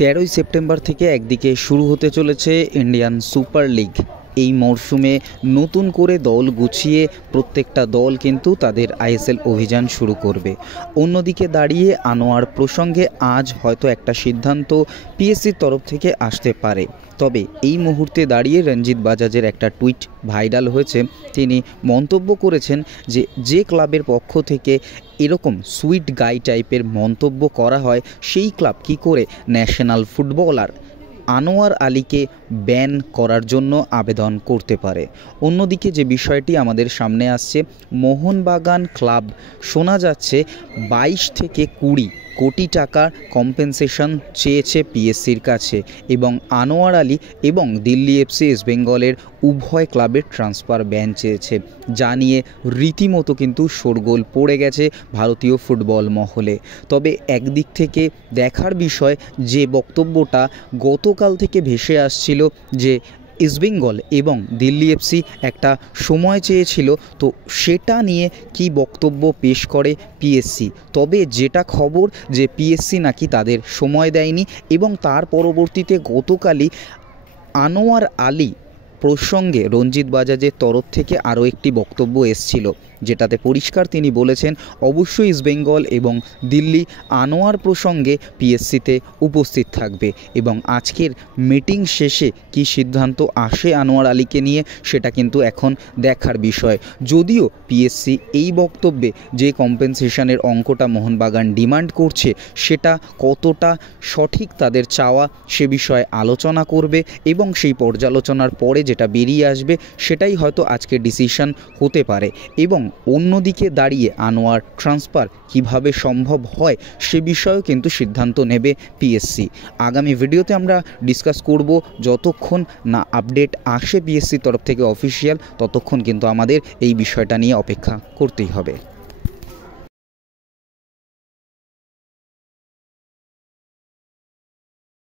13ই September থেকে একদিকে শুরু হতে চলেছে ইন্ডিয়ান সুপার লিগ। এই মরশুমে নতুন করে দল গুছিয়ে প্রত্যেকটা দল কিন্তু তাদের আইএসএল অভিযান শুরু করবে। অন্যদিকে দাঁড়িয়ে আনোয়ার প্রসঙ্গে আজ হয়তো একটা সিদ্ধান্ত পিএসসির তরফ থেকে আসতে পারে। তবে এই মুহূর্তে দাঁড়িয়ে রঞ্জিত বাজাজের একটা টুইট ভাইরাল হয়েছে। তিনি মন্তব্য করেছেন যে ক্লাবের পক্ষ থেকে এরকম সুইট গাই টাইপের মন্তব্য করা হয়, সেই ক্লাব কী করে ন্যাশনাল ফুটবলার আনোয়ার আলীকে ব্যান করার জন্য আবেদন করতে পারে। অন্যদিকে যে বিষয়টি আমাদের সামনে আসছে, মোহনবাগান ক্লাব শোনা যাচ্ছে 22 থেকে 20 কোটি টাকার কম্পেনসেশন চেয়েছে পিএসসির কাছে, এবং আনোয়ার আলী এবং দিল্লি এফসি ইস্ট বেঙ্গলের উভয় ক্লাবের ট্রান্সফার ব্যান চেয়েছে, যা নিয়ে রীতিমতো কিন্তু শোরগোল পড়ে গেছে ভারতীয় ফুটবল মহলে। তবে একদিক থেকে দেখার বিষয়, যে বক্তব্যটা গতকাল থেকে ভেসে আসছিল যে ইস্টবেঙ্গল এবং দিল্লি এফসি একটা সময় চেয়েছিল, তো সেটা নিয়ে কি বক্তব্য পেশ করে পিএসসি। তবে যেটা খবর যে পিএসসি নাকি তাদের সময় দেয়নি, এবং তার পরবর্তীতে গতকালই আনোয়ার আলী প্রসঙ্গে রঞ্জিত বাজাজের তরফ থেকে আরও একটি বক্তব্য এসছিল, যেটাতে পরিষ্কার তিনি বলেছেন অবশ্যই ইস্টবেঙ্গল এবং দিল্লি আনোয়ার প্রসঙ্গে পিএসসিতে উপস্থিত থাকবে, এবং আজকের মিটিং শেষে কি সিদ্ধান্ত আসে আনোয়ার আলীকে নিয়ে সেটা কিন্তু এখন দেখার বিষয়। যদিও পিএসসি এই বক্তব্যে যে কম্পেনসেশনের অঙ্কটা মোহনবাগান ডিমান্ড করছে সেটা কতটা সঠিক তাদের চাওয়া সে বিষয়ে আলোচনা করবে, এবং সেই পর্যালোচনার পরে যেটা বেরিয়ে আসবে সেটাই হয়তো আজকে ডিসিশন হতে পারে। এবং অন্যদিকে দাঁড়িয়ে আনোয়ার ট্রান্সফার কিভাবে সম্ভব হয় সে বিষয়েও কিন্তু সিদ্ধান্ত নেবে পিএসসি। আগামী ভিডিওতে আমরা ডিসকাস করব। যতক্ষণ না আপডেট আসে পিএসসির তরফ থেকে অফিসিয়াল, ততক্ষণ কিন্তু আমাদের এই বিষয়টা নিয়ে অপেক্ষা করতেই হবে।